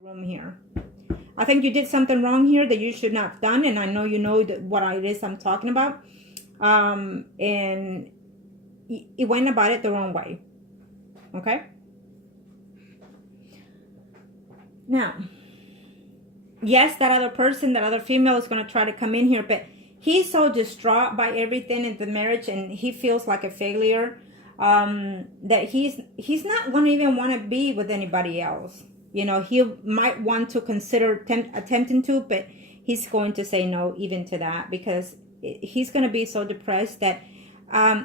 room here. I think you did something wrong here that you should not have done, and I know you know what it is I'm talking about. And it went about it the wrong way. Okay? Now, yes, that other person, that other female is going to try to come in here, but he's so distraught by everything in the marriage, and he feels like a failure, that he's not going to even want to be with anybody else. You know, he might want to consider attempting to, but he's going to say no even to that, because he's going to be so depressed that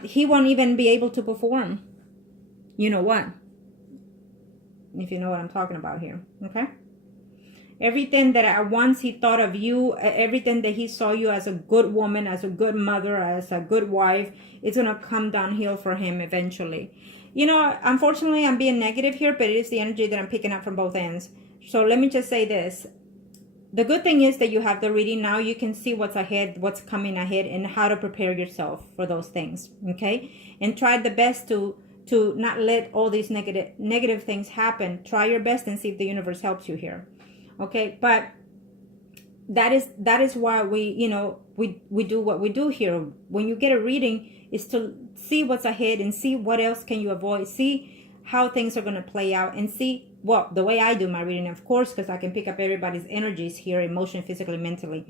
he won't even be able to perform. You know what? If you know what I'm talking about here, okay? Everything that at once he thought of you, everything that he saw you as a good woman, as a good mother, as a good wife, it's going to come downhill for him eventually. You know, unfortunately, I'm being negative here, but it is the energy that I'm picking up from both ends. So let me just say this. The good thing is that you have the reading now. You can see what's ahead, what's coming ahead, and how to prepare yourself for those things, okay? And try the best to not let all these negative things happen. Try your best and see if the universe helps you here. Okay, but that is why we, you know, we do what we do here. When you get a reading, is to see what's ahead and see what else can you avoid, see how things are going to play out, and see, well, the way I do my reading, of course, because I can pick up everybody's energies here, emotion, physically, mentally,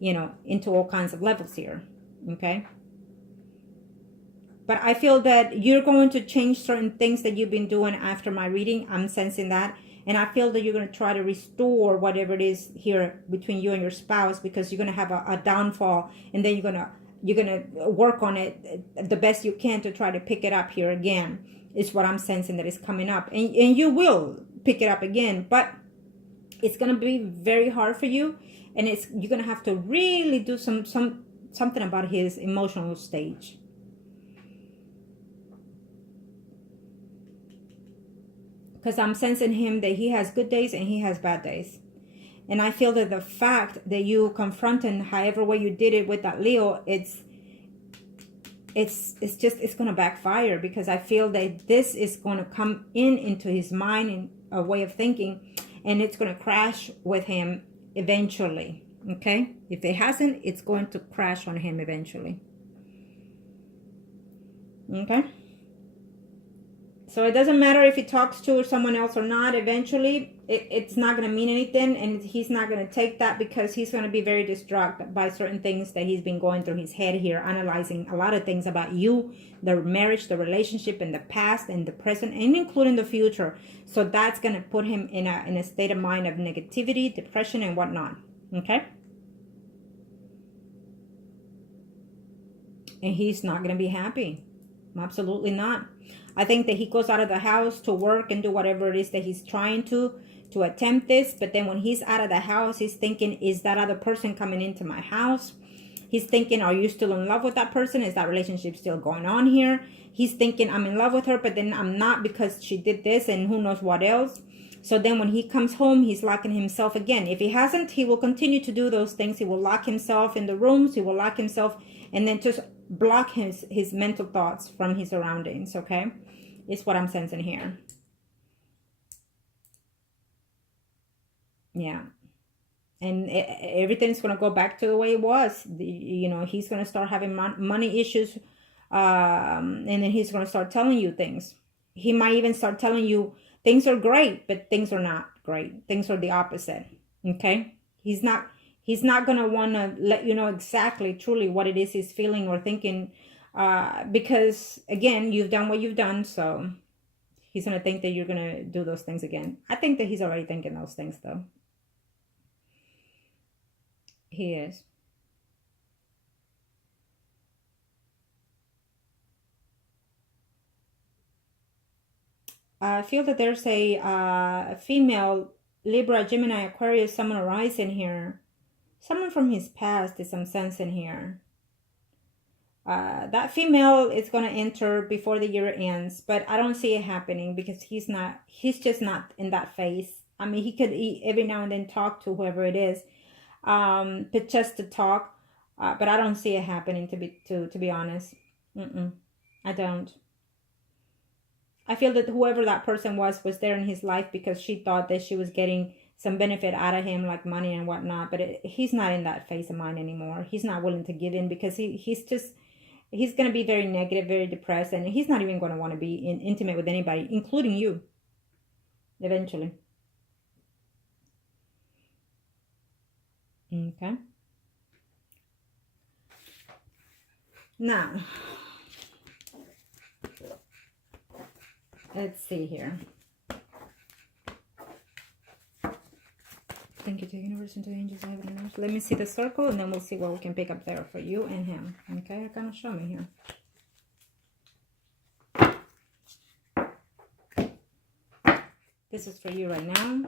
you know, into all kinds of levels here. Okay, but I feel that you're going to change certain things that you've been doing after my reading. I'm sensing that. And I feel that you're going to try to restore whatever it is here between you and your spouse, because you're going to have a downfall, and then you're going to work on it the best you can to try to pick it up here again. Is what I'm sensing that is coming up, and you will pick it up again, but it's going to be very hard for you, and you're going to have to really do something about his emotional stage. Because I'm sensing him that he has good days and he has bad days. And I feel that the fact that you confronted however way you did it with that Leo, it's going to backfire, because I feel that this is going to come into his mind and a way of thinking, and it's going to crash with him eventually. Okay? If it hasn't, it's going to crash on him eventually. Okay? So it doesn't matter if he talks to someone else or not. Eventually, it's not going to mean anything, and he's not going to take that, because he's going to be very distracted by certain things that he's been going through his head here, analyzing a lot of things about you, the marriage, the relationship, in the past and the present, and including the future. So that's going to put him in a state of mind of negativity, depression, and whatnot. Okay? And he's not going to be happy. Absolutely not. I think that he goes out of the house to work and do whatever it is that he's trying to attempt this. But then when he's out of the house, he's thinking, is that other person coming into my house? He's thinking, are you still in love with that person? Is that relationship still going on here? He's thinking, I'm in love with her, but then I'm not, because she did this and who knows what else. So then when he comes home, he's locking himself again. If he hasn't, he will continue to do those things. He will lock himself in the rooms. He will lock himself and then just block his mental thoughts from his surroundings. Okay? Is what I'm sensing here. Yeah. And everything's going to go back to the way it was. You know, he's going to start having money issues. And then he's going to start telling you things. He might even start telling you things are great, but things are not great. Things are the opposite. Okay? He's not going to want to let you know exactly, truly what it is he's feeling or thinking. Because, again, you've done what you've done, so he's going to think that you're going to do those things again. I think that he's already thinking those things, though. He is. I feel that there's a female Libra, Gemini, Aquarius, someone arising here. Someone from his past is some sense in here. That female is going to enter before the year ends, but I don't see it happening, because he's just not in that phase. I mean, he could every now and then talk to whoever it is, but just to talk, but I don't see it happening, to be honest. I don't. I feel that whoever that person was there in his life because she thought that she was getting some benefit out of him, like money and whatnot. But he's not in that phase of mind anymore. He's not willing to give in because he's going to be very negative, very depressed, and he's not even going to want to be intimate with anybody, including you, eventually. Okay. Now, let's see here. Thank you to the universe and to the angels, heaven and earth. Let me see the circle, and then we'll see what we can pick up there for you and him. Okay, kind of show me here. This is for you right now.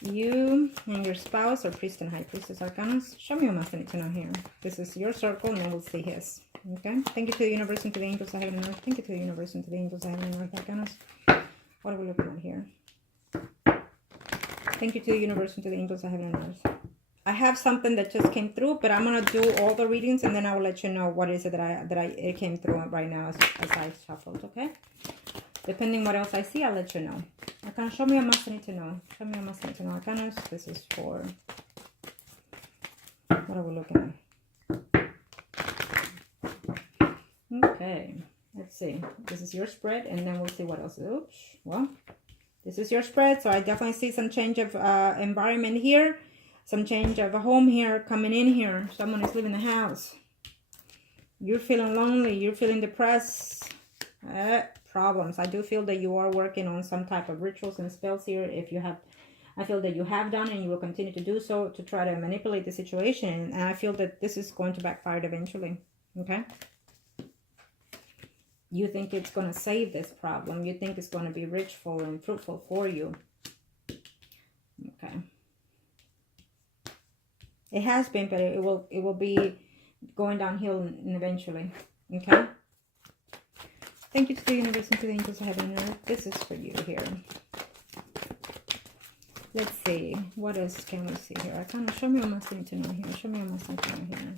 You and your spouse, or priest and high priestess arcanas. Show me what else I need to know here. This is your circle, and then we'll see his. Okay. Thank you to the universe and to the angels of heaven and earth. Thank you to the universe and to the angels of heaven and earth arcanas. What are we looking at here? Thank you to the universe and to the angels of heaven and earth. I have something that just came through, but I'm gonna do all the readings, and then I will let you know what is it it came through right now as I shuffled. Okay. Depending what else I see, I'll let you know. Arcana, show me a must I need to know. Show me a must I need to know. Arcanas, this is for... What are we looking at? Okay. Let's see. This is your spread, and then we'll see what else. Oops. Well, this is your spread, so I definitely see some change of environment here. Some change of a home here coming in here. Someone is leaving the house. You're feeling lonely. You're feeling depressed. Problems. I do feel that you are working on some type of rituals and spells here. If you have, I feel that you have done and you will continue to do so to try to manipulate the situation. And I feel that this is going to backfire eventually. Okay. You think it's going to save this problem. You think it's going to be richful and fruitful for you. Okay. It has been, but it will be going downhill eventually. Okay. Thank you to the universe and to the angels of heaven and earth. This is for you here. Let's see. What else can we see here? I kind of show me what I need to know here. Show me what I need to know here.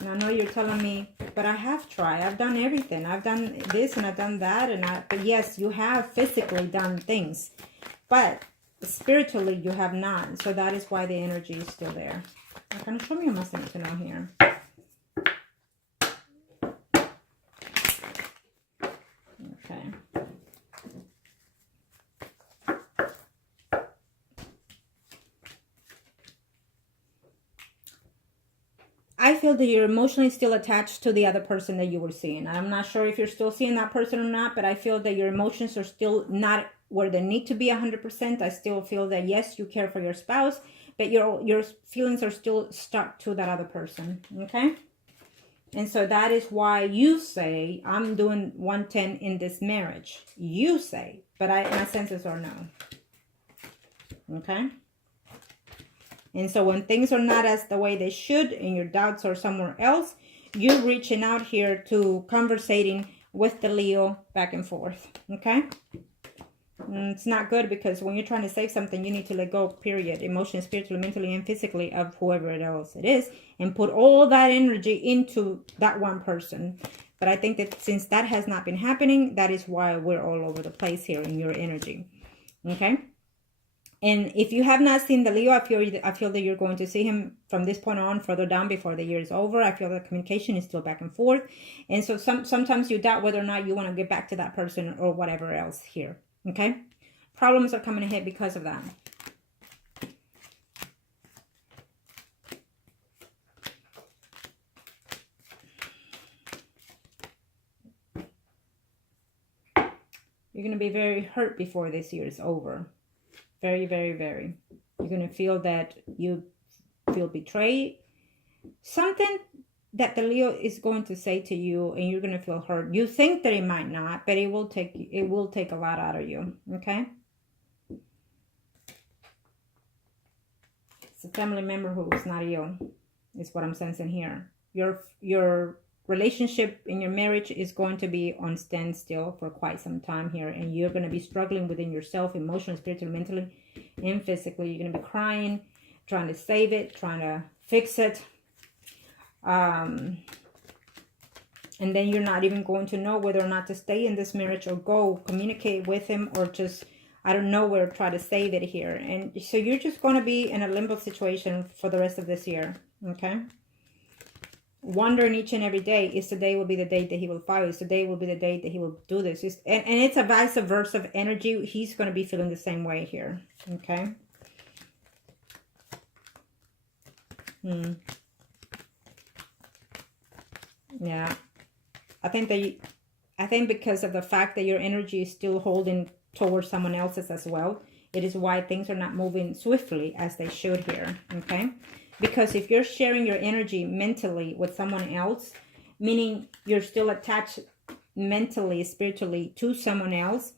And I know you're telling me, but I have tried. I've done everything. I've done this and I've done that. But yes, you have physically done things. But spiritually, you have not. So that is why the energy is still there. Can you show me what I need to know here? Okay. I feel that you're emotionally still attached to the other person that you were seeing. I'm not sure if you're still seeing that person or not, but I feel that your emotions are still not where they need to be 100%. I still feel that, yes, you care for your spouse, but your feelings are still stuck to that other person, okay? And so that is why you say, I'm doing 110 in this marriage. You say, but my senses are no. Okay? And so when things are not as the way they should and your doubts are somewhere else, you're reaching out here to conversating with the Leo back and forth, okay? It's not good because when you're trying to save something, you need to let go, period. Emotionally, spiritually, mentally, and physically of whoever else it is. And put all that energy into that one person. But I think that since that has not been happening, that is why we're all over the place here in your energy. Okay? And if you have not seen the Leo, I feel that you're going to see him from this point on further down before the year is over. I feel that communication is still back and forth. And so sometimes you doubt whether or not you want to get back to that person or whatever else here. Okay, problems are coming ahead because of that. You're going to be very hurt before this year is over. Very, very, very. You're going to feel that you feel betrayed. Something that the Leo is going to say to you, and you're going to feel hurt. You think that it might not, but it will take a lot out of you. Okay. It's a family member who is not ill, is what I'm sensing here. Your relationship in your marriage is going to be on standstill for quite some time here, and you're going to be struggling within yourself, emotionally, spiritually, mentally, and physically. You're going to be crying, trying to save it, trying to fix it. And then you're not even going to know whether or not to stay in this marriage or go communicate with him, or just, I don't know where, try to save it here. And so you're just going to be in a limbo situation for the rest of this year. Okay. Wondering each and every day, is today will be the day that he will fire? Is today will be the day that he will do this? And it's a vice versa of energy. He's going to be feeling the same way here. Okay. Yeah. I think because of the fact that your energy is still holding towards someone else's as well, it is why things are not moving swiftly as they should here. Okay. Because if you're sharing your energy mentally with someone else, meaning you're still attached mentally, spiritually to someone else,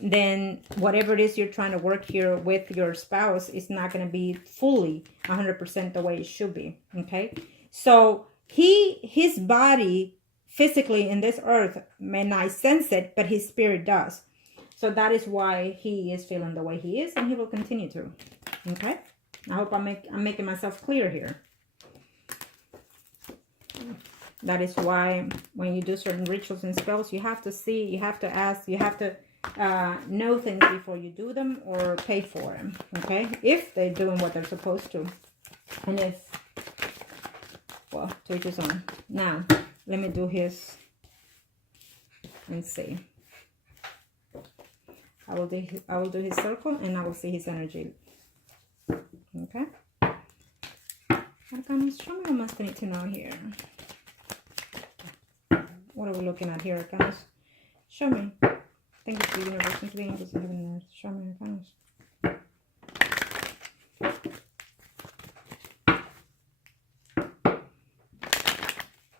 then whatever it is you're trying to work here with your spouse is not going to be fully 100% the way it should be. Okay. So his body physically in this earth may not sense it, but his spirit does. So that is why he is feeling the way he is, and he will continue to. Okay. I hope I'm making myself clear here. That is why when you do certain rituals and spells, you have to see, you have to ask, you have to know things before you do them or pay for them. Okay. If they're doing what they're supposed to. And if, well, to each his own. Now, let me do his and see. I will do his circle, and I will see his energy. Okay. Arcanas, show me what must I need to know here. What are we looking at here, Arcanas? Show me. Thank you for the universe and to the angels of heaven and earth. Show me, Arcanas.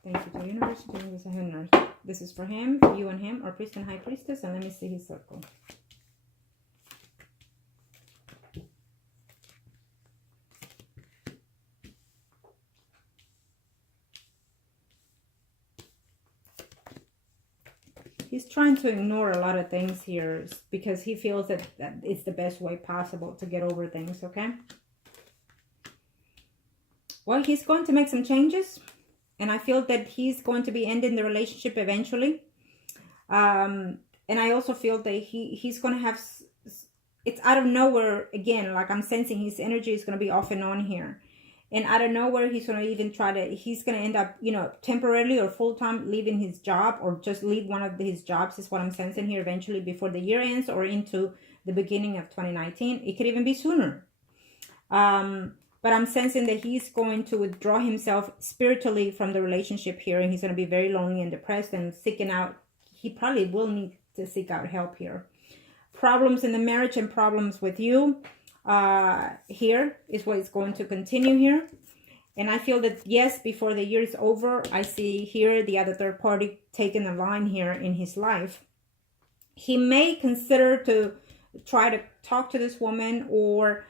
Thank you to the universe and to the angels of heaven and earth. This is for him, you and him, or priest and high priestess, and let me see his circle. He's trying to ignore a lot of things here because he feels that it's the best way possible to get over things, okay? Well, he's going to make some changes. And I feel that he's going to be ending the relationship eventually. And I also feel that he's going to have... It's out of nowhere, again, like I'm sensing his energy is going to be off and on here. And out of nowhere, he's going to even he's going to end up, temporarily or full-time leaving his job, or just leave one of his jobs is what I'm sensing here eventually before the year ends or into the beginning of 2019. It could even be sooner. But I'm sensing that he's going to withdraw himself spiritually from the relationship here. And he's going to be very lonely and depressed and seeking out. He probably will need to seek out help here. Problems in the marriage and problems with you. Here is what is going to continue here. And I feel that, yes, before the year is over, I see here the other third party taking a line here in his life. He may consider to try to talk to this woman or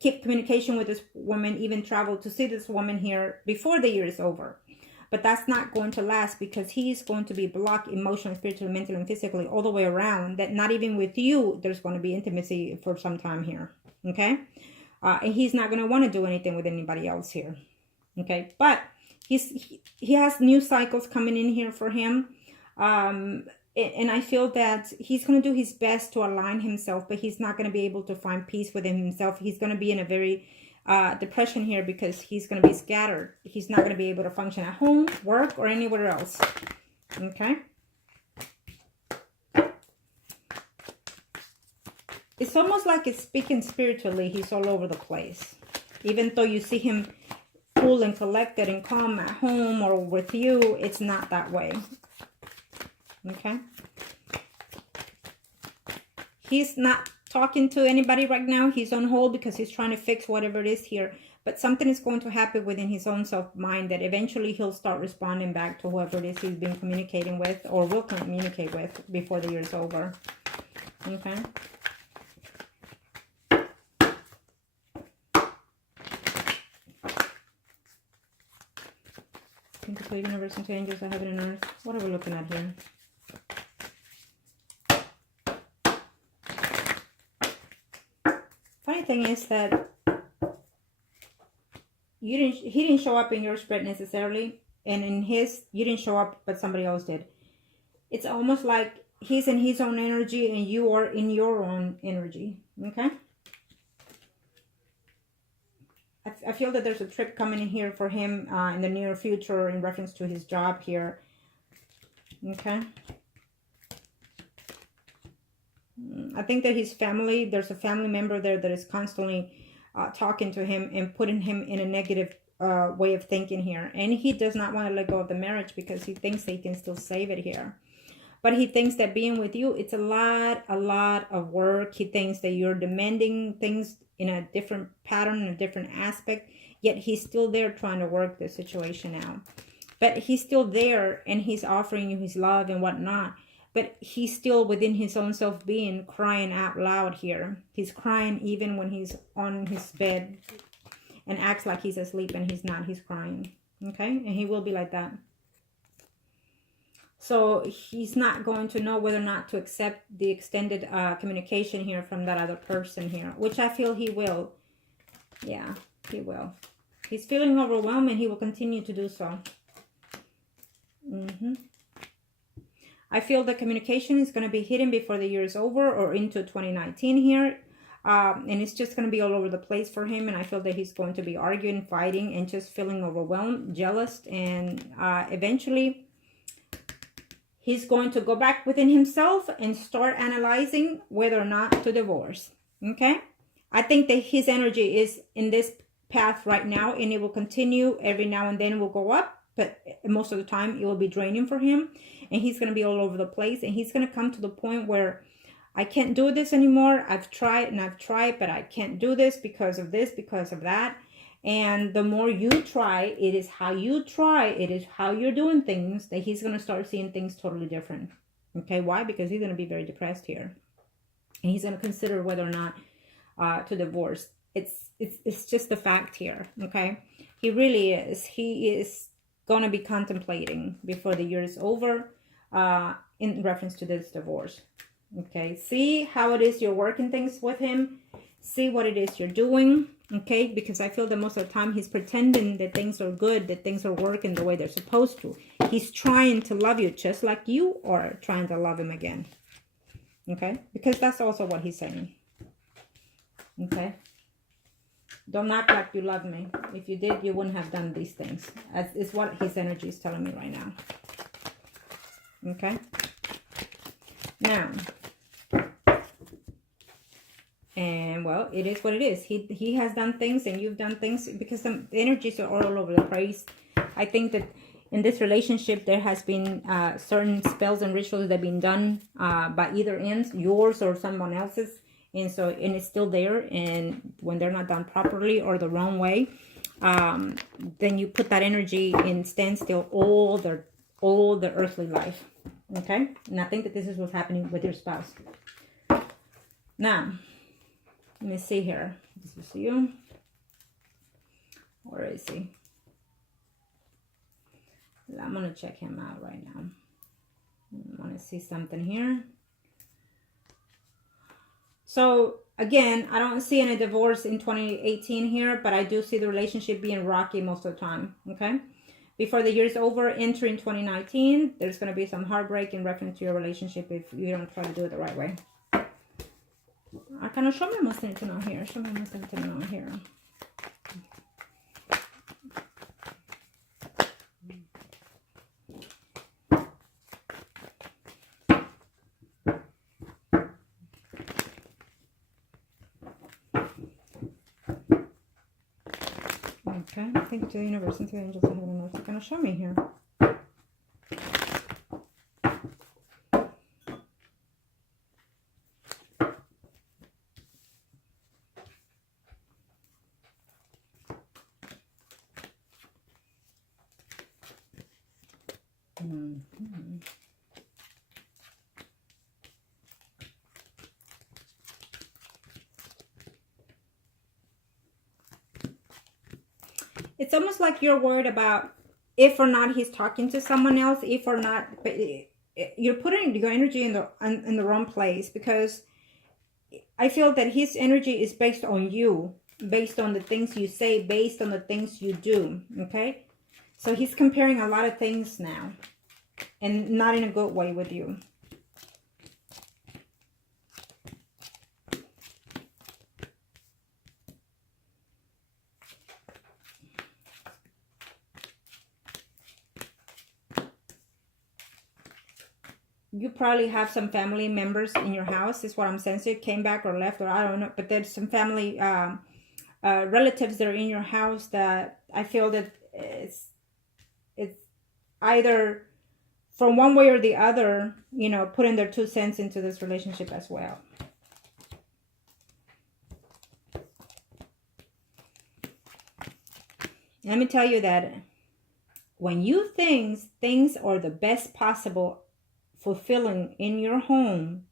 keep communication with this woman, even travel to see this woman here before the year is over. But that's not going to last because he's going to be blocked emotionally, spiritually, mentally, and physically all the way around. That not even with you, there's going to be intimacy for some time here. Okay? And he's not going to want to do anything with anybody else here. Okay? But he has new cycles coming in here for him. And I feel that he's going to do his best to align himself, but he's not going to be able to find peace within himself. He's going to be in a very depression here because he's going to be scattered. He's not going to be able to function at home, work, or anywhere else. Okay? It's almost like it's speaking spiritually. He's all over the place. Even though you see him cool and collected and calm at home or with you, it's not that way. Okay? He's not talking to anybody right now. He's on hold because he's trying to fix whatever it is here. But something is going to happen within his own self-mind that eventually he'll start responding back to whoever it is he's been communicating with or will communicate with before the year is over. Okay? Thank you for the universe and to angels of heaven and earth. What are we looking at here? Funny thing is that he didn't show up in your spread necessarily, and in his you didn't show up, but somebody else did. It's almost like he's in his own energy and you are in your own energy. Okay. I feel that there's a trip coming in here for him in the near future in reference to his job here. Okay. I think that his family, there's a family member there that is constantly talking to him and putting him in a negative way of thinking here. And he does not want to let go of the marriage because he thinks that he can still save it here. But he thinks that being with you, it's a lot of work. He thinks that you're demanding things in a different pattern, in a different aspect. Yet he's still there trying to work the situation out. But he's still there and he's offering you his love and whatnot. But he's still within his own self-being crying out loud here. He's crying even when he's on his bed and acts like he's asleep and he's not. He's crying. Okay? And he will be like that. So he's not going to know whether or not to accept the extended communication here from that other person here, which I feel he will. Yeah, he will. He's feeling overwhelmed and he will continue to do so. I feel the communication is going to be hidden before the year is over or into 2019 here. And it's just going to be all over the place for him. And I feel that he's going to be arguing, fighting, and just feeling overwhelmed, jealous. And eventually, he's going to go back within himself and start analyzing whether or not to divorce. Okay? I think that his energy is in this path right now. And it will continue every now and then. It will go up. But most of the time, it will be draining for him. And he's going to be all over the place. And he's going to come to the point where I can't do this anymore. I've tried and I've tried, but I can't do this, because of that. And the more you try, it is how you try, it is how you're doing things, that he's going to start seeing things totally different. Okay, why? Because he's going to be very depressed here. And he's going to consider whether or not to divorce. It's just a fact here, okay? He really is. He is going to be contemplating before the year is over in reference to this divorce. Okay, see how it is you're working things with him. See what it is you're doing. Okay, because I feel that most of the time he's pretending that things are good, that things are working the way they're supposed to. He's trying to love you just like you are trying to love him again. Okay, because that's also what he's saying. Okay, don't act like you love me. If you did, you wouldn't have done these things. Is what his energy is telling me right now. Okay, now. And well, it is what it is. He has done things and you've done things, because the energies are all over the place. I think that in this relationship, there has been certain spells and rituals that have been done by either ends, yours or someone else's. And it's still there. And when they're not done properly or the wrong way, then you put that energy in standstill all the earthly life. Okay? And I think that this is what's happening with your spouse. Now, let me see here. This is you. Where is he? I'm going to check him out right now. I want to see something here. So, again, I don't see any divorce in 2018 here, but I do see the relationship being rocky most of the time. Okay? Before the year is over, entering 2019, there's going to be some heartbreak in reference to your relationship if you don't try to do it the right way. Arcana, show me what's need to know here. Show me what's need to know here. Okay, I think to the universe and to the angels of heaven, what's going to show me here? It's almost like you're worried about if or not he's talking to someone else, if or not, but you're putting your energy in the wrong place, because I feel that his energy is based on you based on the things you say, based on the things you do, okay? So he's comparing a lot of things now, and not in a good way with you. You probably have some family members in your house, is what I'm sensing. Came back or left, or I don't know. But there's some family relatives that are in your house that I feel that it's either from one way or the other, you know, putting their 2 cents into this relationship as well. Let me tell you that when you think things are the best possible fulfilling in your home,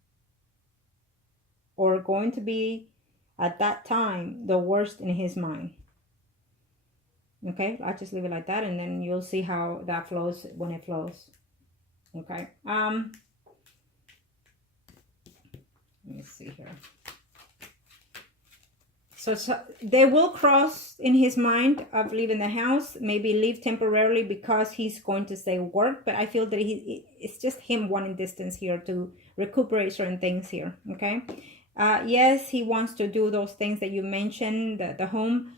or going to be at that time the worst in his mind. Okay, I'll just leave it like that, and then you'll see how that flows when it flows. Okay, let me see here. So they will cross in his mind of leaving the house, maybe leave temporarily because he's going to say work, but I feel that it's just him wanting distance here to recuperate certain things here, okay? Yes, he wants to do those things that you mentioned, the home,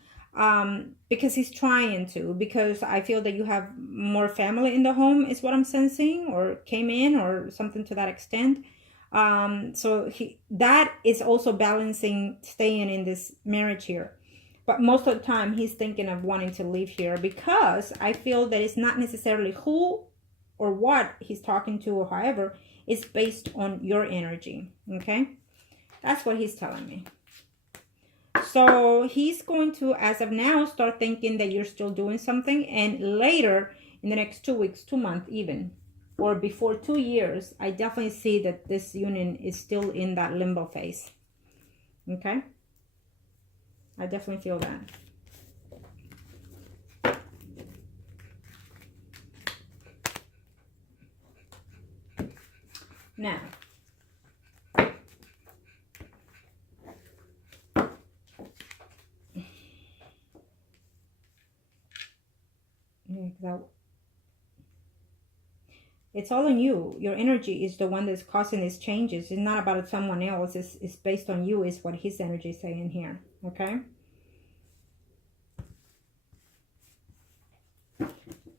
because he's trying to, because I feel that you have more family in the home is what I'm sensing, or came in, or something to that extent. So that is also balancing staying in this marriage here. But most of the time he's thinking of wanting to leave here, because I feel that it's not necessarily who or what he's talking to, or however, it's based on your energy. Okay, that's what he's telling me. So he's going to, as of now, start thinking that you're still doing something, and later in the next 2 weeks, 2 months even, or before 2 years, I definitely see that this union is still in that limbo phase. Okay? I definitely feel that. Now, it's all on you. Your energy is the one that's causing these changes. It's not about someone else. It's based on you, is what his energy is saying here. Okay?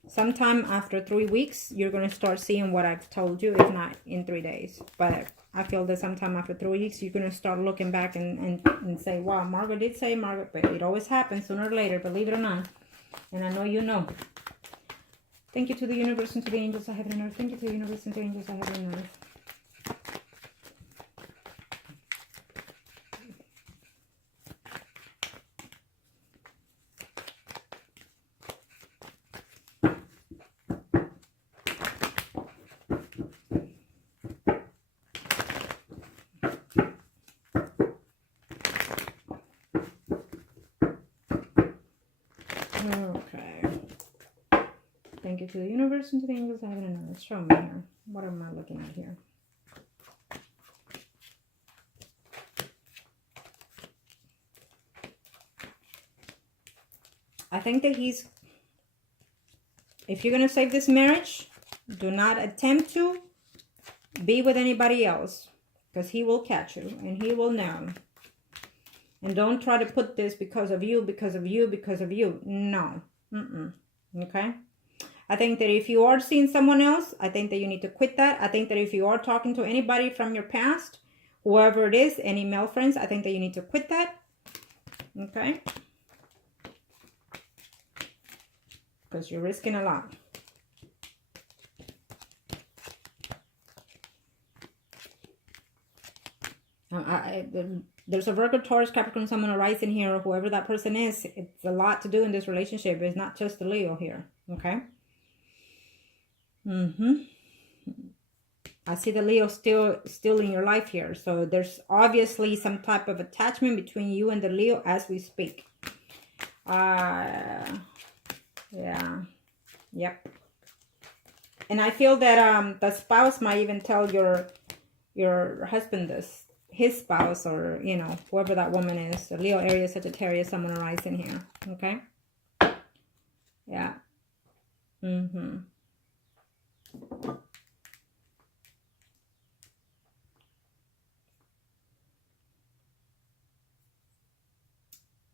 Sometime after 3 weeks, you're going to start seeing what I've told you, if not in 3 days. But I feel that sometime after 3 weeks, you're going to start looking back and say, wow, Margaret did say, Margaret, but it always happens sooner or later, believe it or not. And I know you know. Thank you to the universe and to the angels I have in earth. Thank you to the universe and to the angels I have in earth. Thank you to the universe and to the angels I have in earth. Show me here. What am I looking at here? I think that if you're going to save this marriage, do not attempt to be with anybody else, because he will catch you and he will know. And don't try to put this because of you, because of you, because of you. No. Okay? I think that if you are seeing someone else, I think that you need to quit that. I think that if you are talking to anybody from your past, whoever it is, any male friends, I think that you need to quit that. Okay? Because you're risking a lot. There's a Virgo, Taurus, Capricorn, someone arising here, or whoever that person is. It's a lot to do in this relationship. It's not just the Leo here. Okay? I see the Leo still in your life here. So there's obviously some type of attachment between you and the Leo as we speak. Yeah. Yep. And I feel that the spouse might even tell your husband this. his spouse, or, you know, whoever that woman is. So Leo, Aries, Sagittarius, someone arising here. Okay. Yeah.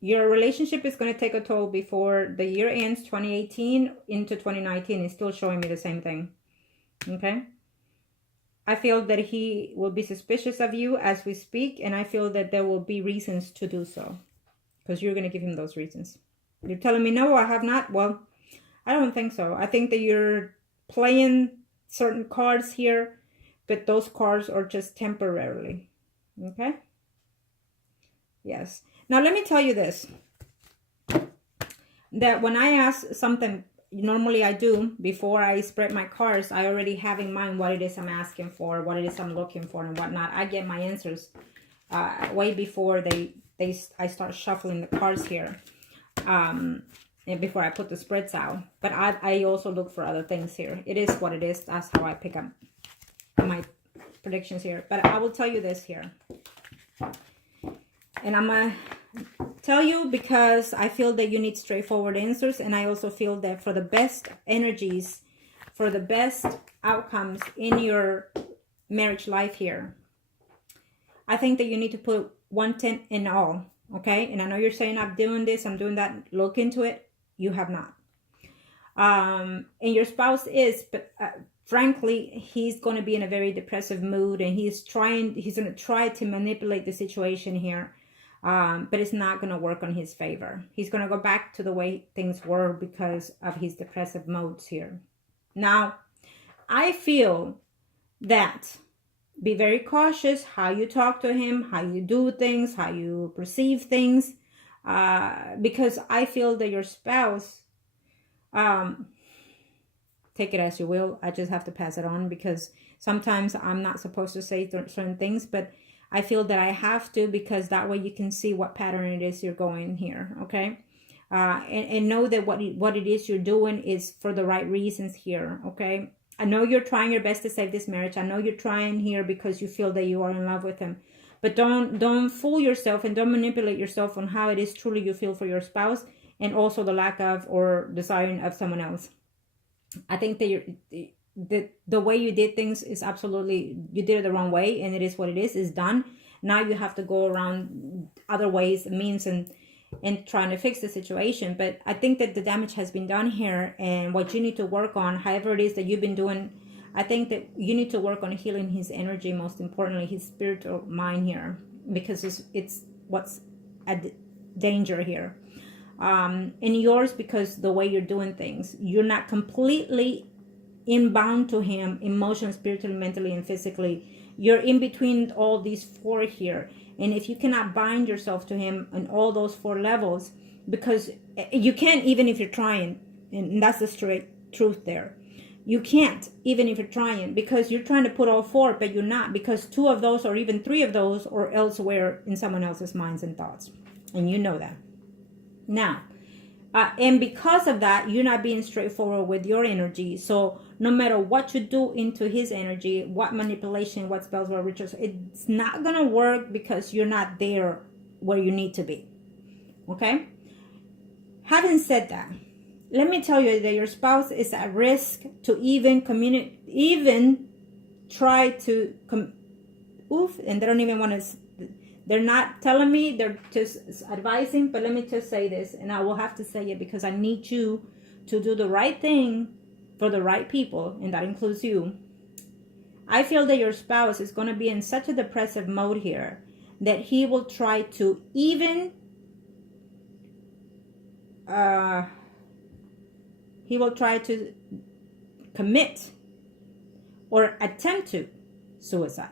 Your relationship is going to take a toll before the year ends. 2018 into 2019 is still showing me the same thing. Okay. I feel that he will be suspicious of you as we speak, and I feel that there will be reasons to do so, because you're going to give him those reasons. You're telling me, no, I have not. Well, I don't think so. I think that you're playing certain cards here, but those cards are just temporarily. Okay? Yes. Now, let me tell you this. That when I ask something, normally I do, before I spread my cards, I already have in mind what it is I'm asking for, what it is I'm looking for, and whatnot. I get my answers way before I start shuffling the cards here, and before I put the spreads out. But I also look for other things here. It is what it is. That's how I pick up my predictions here. But I will tell you this here, and I'm gonna tell you because I feel that you need straightforward answers, and I also feel that for the best energies, for the best outcomes in your marriage life here, I think that you need to put 110 in all. Okay? And I know you're saying, I'm doing this, I'm doing that. Look into it. You have not. And your spouse is, but frankly, he's going to be in a very depressive mood, and he's going to try to manipulate the situation here. But it's not going to work on his favor. He's going to go back to the way things were because of his depressive modes here. Now, I feel that be very cautious how you talk to him, how you do things, how you perceive things, because I feel that your spouse, take it as you will. I just have to pass it on, because sometimes I'm not supposed to say certain things, but I feel that I have to, because that way you can see what pattern it is you're going here, okay? And know that what it is you're doing is for the right reasons here, okay? I know you're trying your best to save this marriage. I know you're trying here because you feel that you are in love with him. But don't fool yourself, and don't manipulate yourself on how it is truly you feel for your spouse, and also the lack of or desiring of someone else. I think that the way you did things is absolutely, you did it the wrong way, and it is what it is. It's done. Now you have to go around other ways, means, and trying to fix the situation. But I think that the damage has been done here, and what you need to work on, however it is that you've been doing, I think that you need to work on healing his energy, most importantly, his spiritual mind here, because it's what's at danger here. And yours, because the way you're doing things, you're not completely inbound to him emotionally, spiritually, mentally, and physically. You're in between all these four here. And if you cannot bind yourself to him on all those four levels, because you can't, even if you're trying, and that's the straight truth there. You can't, even if you're trying, because you're trying to put all four, but you're not, because two of those or even three of those are elsewhere in someone else's minds and thoughts. And you know that. Now, and because of that, you're not being straightforward with your energy. So no matter what you do into his energy, what manipulation, what spells, what rituals, it's not going to work, because you're not there where you need to be. Okay? Having said that, let me tell you that your spouse is at risk to even try to and they don't even want to. They're not telling me, they're just advising, but let me just say this, and I will have to say it because I need you to do the right thing for the right people, and that includes you. I feel that your spouse is going to be in such a depressive mode here that he will try to commit or attempt to suicide.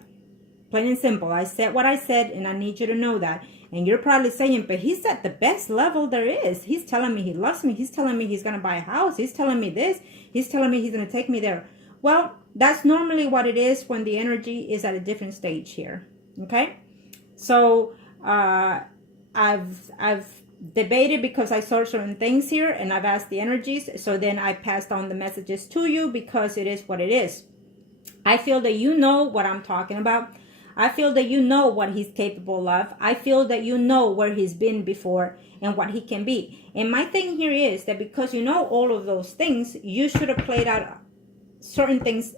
Plain and simple. I said what I said, and I need you to know that. And you're probably saying, but he's at the best level there is. He's telling me he loves me. He's telling me he's going to buy a house. He's telling me this. He's telling me he's going to take me there. Well, that's normally what it is when the energy is at a different stage here. Okay? So, I've debated because I saw certain things here, and I've asked the energies. So then I passed on the messages to you because it is what it is. I feel that you know what I'm talking about. I feel that you know what he's capable of. I feel that you know where he's been before and what he can be. And my thing here is that because you know all of those things, you should have played out certain things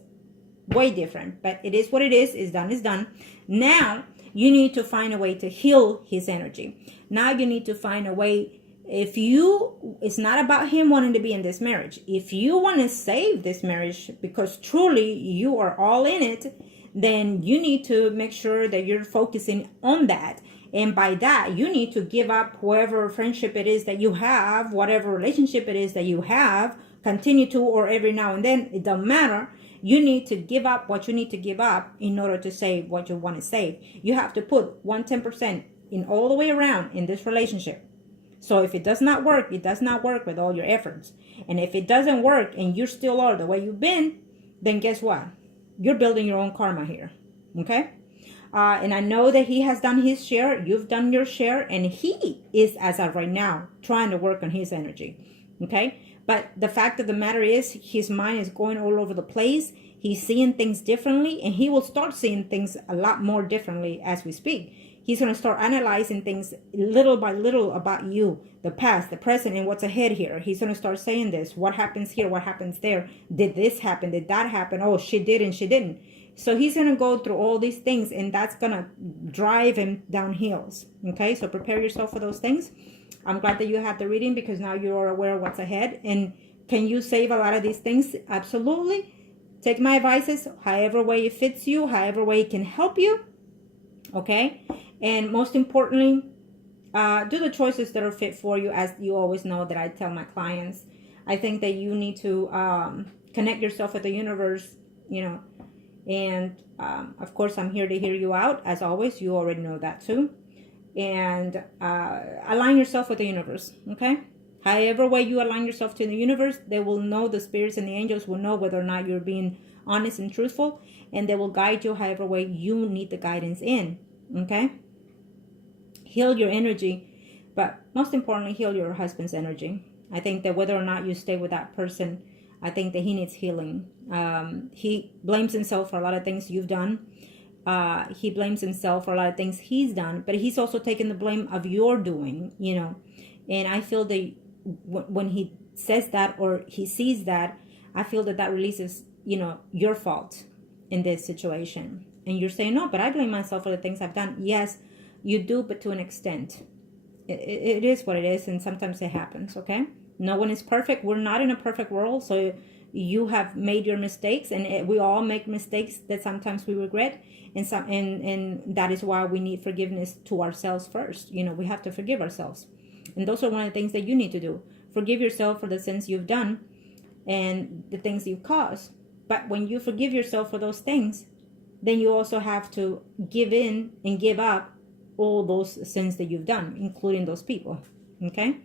way different. But it is what it is done is done. Now you need to find a way to heal his energy. Now you need to find a way. It's not about him wanting to be in this marriage. If you want to save this marriage because truly you are all in it, then you need to make sure that you're focusing on that. And by that, you need to give up whatever friendship it is that you have, whatever relationship it is that you have, continue to, or every now and then, it doesn't matter. You need to give up what you need to give up in order to save what you want to save. You have to put 110% in all the way around in this relationship. So if it does not work, it does not work with all your efforts. And if it doesn't work and you still are the way you've been, then guess what? You're building your own karma here. Okay? And I know that he has done his share. You've done your share. And he is, as of right now, trying to work on his energy. Okay? But the fact of the matter is, his mind is going all over the place. He's seeing things differently. And he will start seeing things a lot more differently as we speak. He's going to start analyzing things little by little about you, the past, the present, and what's ahead here. He's going to start saying this. What happens here? What happens there? Did this happen? Did that happen? Oh, she did and she didn't. So he's going to go through all these things, and that's going to drive him down hills. Okay, so prepare yourself for those things. I'm glad that you had the reading because now you're aware of what's ahead. And can you save a lot of these things? Absolutely. Take my advices, however way it fits you, however way it can help you. Okay? And most importantly, do the choices that are fit for you, as you always know that I tell my clients. I think that you need to connect yourself with the universe, and of course, I'm here to hear you out. As always, you already know that too. And align yourself with the universe, okay? However way you align yourself to the universe, they will know, the spirits and the angels will know whether or not you're being honest and truthful, and they will guide you however way you need the guidance in, okay? Heal your energy, but most importantly, heal your husband's energy. I think that whether or not you stay with that person, I think that he needs healing. He blames himself for a lot of things you've done. He blames himself for a lot of things he's done, but he's also taken the blame of your doing, And I feel that when he says that or he sees that, I feel that releases, your fault in this situation. And you're saying, no, but I blame myself for the things I've done. Yes, you do, but to an extent. It is what it is, and sometimes it happens, okay? No one is perfect. We're not in a perfect world, so you have made your mistakes, and we all make mistakes that sometimes we regret, and that is why we need forgiveness to ourselves first. We have to forgive ourselves, and those are one of the things that you need to do. Forgive yourself for the sins you've done and the things you've caused. But when you forgive yourself for those things, then you also have to give in and give up all those sins that you've done, including those people. Okay?